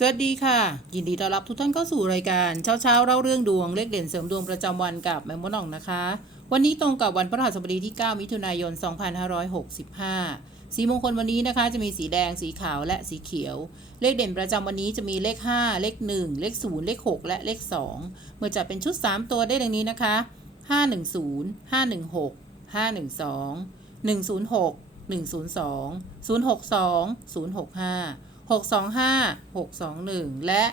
สวัสดีค่ะ ยินดีต้อนรับทุกท่านเข้าสู่รายการเช้าเช้าๆเล่าเรื่องดวงเลขเด่นเสริมดวงประจำวันกับแมมมอนองนะคะ วันนี้ตรงกับวันพฤหัสบดีที่ 9 มิถุนายน 2565 สีมงคลวันนี้นะคะ จะมีสีแดงสีขาวและสีเขียว เลขเด่นประจำวันนี้จะมีเลข 5 เลข 1 เลข 0 เลข 6 และเลข 2 เมื่อจัดเป็นชุด 3 ตัวได้ดังนี้นะคะ 510 516 512 106 102 062 065 625 621 และ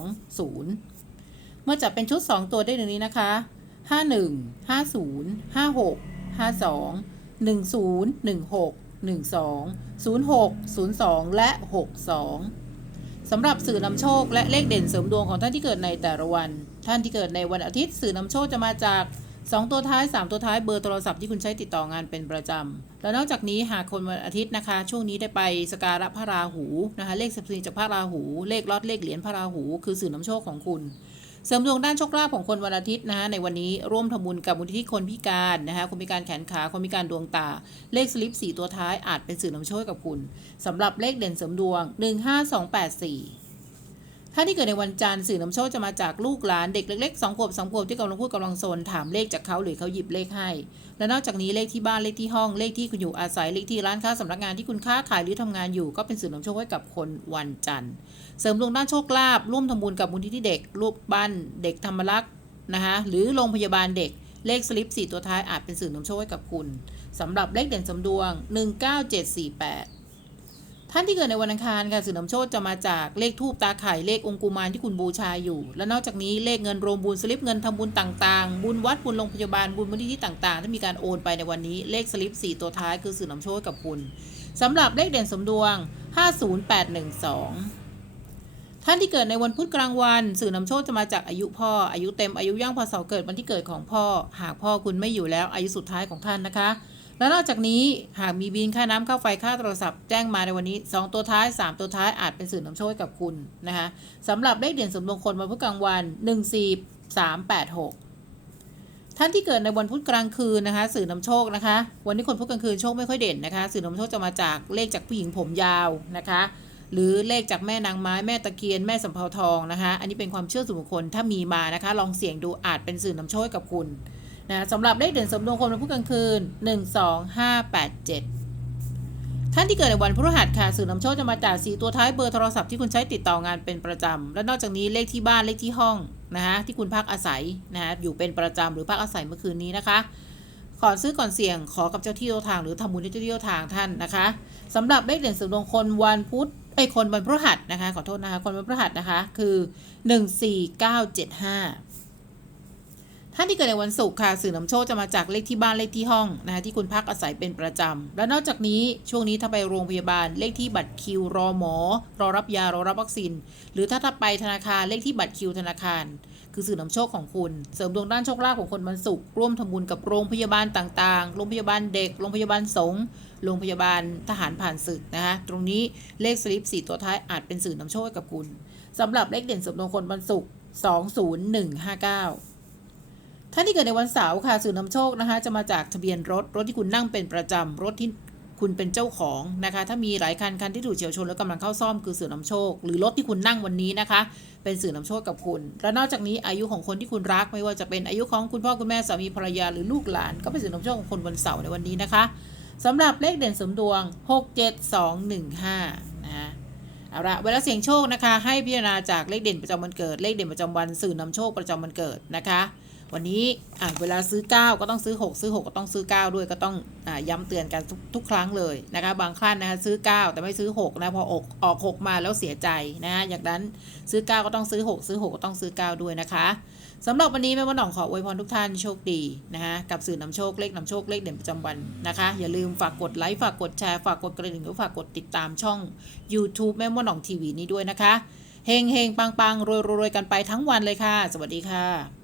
520 เมื่อจัดเป็นชุด 2 ตัวได้ดังนี้นะคะ 51 50 56 52 10 16 12 06 02 และ 62 สำหรับสื่อนำโชคและเลขเด่นเสริมดวงของท่านที่เกิดในแต่ละวัน ท่านที่เกิดในวันอาทิตย์ สื่อนำโชคจะมาจาก 2 ตัวท้าย 3 ตัวท้ายเบอร์โทรศัพท์ที่คุณใช้ติดต่องานเป็นประจำ แล้วนอกจากนี้หากคนวันอาทิตย์นะคะ ช่วงนี้ได้ไปสการะพระราหูนะคะ เลขสับสนีจากพระราหู เลขลอดเลขเหรียญพระราหู คือสื่อนำโชคของคุณเสริมดวงด้านโชคลาภของคนวันอาทิตย์นะคะในวันนี้ร่วมทำบุญกับมูลนิธิคนพิการนะคะคนพิการแขนขาคนพิการดวงตา เลขสลิป4ตัวท้ายอาจเป็นสื่อนำโชคกับคุณสำหรับเลขเด่นเสริมดวง 15284 ท่านที่เกิดในวันจันทร์สื่อนำโชคจะมาจากลูกหลานเด็กเล็กๆสองขวบสองขวบที่กำลังพูดกำลังโซนถามเลขจากเขาหรือเขาหยิบเลขให้ และนอกจากนี้เลขที่บ้านเลขที่ห้องเลขที่คุณอยู่อาศัยเลขที่ร้านค้าสำนักงานที่คุณค้าขายหรือทำงานอยู่ ก็เป็นสื่อนำโชคให้กับคนวันจันทร์ เสริมดวงด้านโชคลาภร่วมทำบุญกับมูลนิธิเด็กรูปบ้านเด็กธรรมรักษ์นะคะหรือโรงพยาบาลเด็กเลขสลิป4ตัวท้ายอาจเป็นสื่อนำโชคให้กับคุณสำหรับเลขเด่นสมดวง 19748 ท่านที่เกิดในวันอังคารค่ะสื่อนำโชคจะมาจากเลขทูปตาไข่เลของคุมารที่คุณบูชาอยู่ และนอกจากนี้เลขเงินโรวมบุญสลิปเงินทำบุญต่างๆ บุญวัดบุญโรงพยาบาลบุญมูลนิธิต่างๆ ที่มีการโอนไปในวันนี้เลขสลิป 4 ตัวท้ายคือสื่อนำโช้กับคุณสำหรับเลขเด่นสมดวง 50812ท่านที่เกิดในวันพุธกลางวัน สื่อนำโชคจะมาจากอายุพ่ออายุเต็มอายุย่างพศเกิดวันที่เกิดของพ่อ หากพ่อคุณไม่อยู่แล้วอายุสุดท้ายของท่านนะคะ และนอกจากนี้หากมีบินค่าน้ำค่าไฟค่าโทรศัพท์แจ้งมาในวันนี้ 2 ตัวท้าย 3 ตัวท้ายอาจเป็นสื่อนำโชคให้กับคุณนะคะสำหรับเลขเด่นสมมงคลวันพุธกลางวัน 1 4 3 8 6 ท่านที่เกิดในวันพุธกลางคืนนะคะ สื่อนำโชคนะคะ วันนี้คนพุธกลางคืนโชคไม่ค่อยเด่นนะคะ สื่อนำโชคจะมาจากเลขจากผู้หญิงผมยาวนะคะหรือเลขจากแม่นางไม้แม่ตะเคียนแม่สำเภาทองนะคะ อันนี้เป็นความเชื่อส่วนบุคคลถ้ามีมานะคะ ลองเสี่ยงดูอาจเป็นสื่อนำโชคให้กับคุณ นะสำหรับเลขเด่นสมดวงคนวันพุธกลางคืน 1 2 5 8 7 ท่านที่เกิดในวันพฤหัสค่ะสื่อนำโชคจะมาจากสีตัวท้ายเบอร์โทรศัพท์ที่คุณใช้ติดต่องานเป็นประจำ และนอกจากนี้เลขที่บ้านเลขที่ห้องนะคะที่คุณพักอาศัยนะคะอยู่เป็นประจำหรือพักอาศัยเมื่อคืนนี้นะคะก่อนซื้อก่อนเสี่ยงขอกับเจ้าที่เจ้าทางหรือทำบุญให้เจ้าที่เจ้าทางท่านนะคะสำหรับเลขเด่นสมดวงคนวันพุธไอ้คนวันพฤหัสนะคะขอโทษนะคะคนวันพฤหัสนะคะคือ 14975 ท่านที่เกิดในวันศุกร์ค่ะสื่อนำโชคจะมาจากเลขที่บ้านเลขที่ห้องนะคะที่คุณพักอาศัยเป็นประจำและนอกจากนี้ช่วงนี้ถ้าไปโรงพยาบาลเลขที่บัตรคิวรอหมอ รอรับยารอรับวัคซีน หรือถ้าถ้าไปธนาคารเลขที่บัตรคิวธนาคาร คือสื่อนำโชคของคุณ เสริมดวงด้านโชคลาภของคนวันศุกร์ร่วมทำบุญกับโรงพยาบาลต่างๆ โรงพยาบาลเด็ก โรงพยาบาลสงฆ์โรงพยาบาลทหารผ่านศึกนะคะตรงนี้เลขสลิป4ตัวท้ายอาจเป็นสื่อนำโชคให้กับคุณสำหรับเลขเด่นเสริมดวงคนวันศุกร์20159 ท่านที่เกิดในวันเสาร์ค่ะสื่อนำโชคนะคะ จะมาจากทะเบียนรถรถที่คุณนั่งเป็นประจำรถที่คุณเป็นเจ้าของนะคะ ถ้ามีหลายคันคันที่ถูกเฉียวชนแล้วกำลังเข้าซ่อมคือสื่อนำโชค หรือรถที่คุณนั่งวันนี้นะคะ เป็นสื่อนำโชคกับคุณ และนอกจากนี้อายุของคนที่คุณรักไม่ว่าจะเป็นอายุของคุณพ่อคุณแม่สามีภรรยาหรือลูกหลาน ก็เป็นสื่อนำโชคของคนวันเสาร์ในวันนี้นะคะสำหรับเลขเด่นสมดวง 67215นะคะเอาละเวลาเสี่ยงโชคนะคะ ให้พิจารณาจากเลขเด่นประจำวันเกิด เลขเด่นประจำวันสื่อนำโชคประจำวันเกิดนะคะ วันนี้อะเวลาซื้อ 9 ก็ต้องซื้อ 6 ซื้อ 6 ก็ต้องซื้อ 9 ด้วยก็ต้องอ่าย้ำเตือนกันทุกทุกครั้งเลยนะคะบางครั้งนะคะซื้อ 9 แต่ไม่ซื้อ 6 นะพอออกออก 6 มาแล้วเสียใจนะอย่างนั้นซื้อ 9 ก็ต้องซื้อ 6 ซื้อ 6 ก็ต้องซื้อ 9 ด้วยนะคะสำหรับวันนี้แม่วันหน่องขออวยพรทุกท่านโชคดีนะคะกับสื่อนำโชคเลขนำโชคเลขเด่นประจำวันนะคะ อย่าลืมฝากกดไลค์ฝากกดแชร์ฝากกดกระดิ่งหรือฝากกดติดตามช่อง YouTube แม่วันหน่องทีวีนี้ด้วยนะคะเฮงเฮงปังปังรวยรวยกันไปทั้งวันเลยค่ะ สวัสดีค่ะ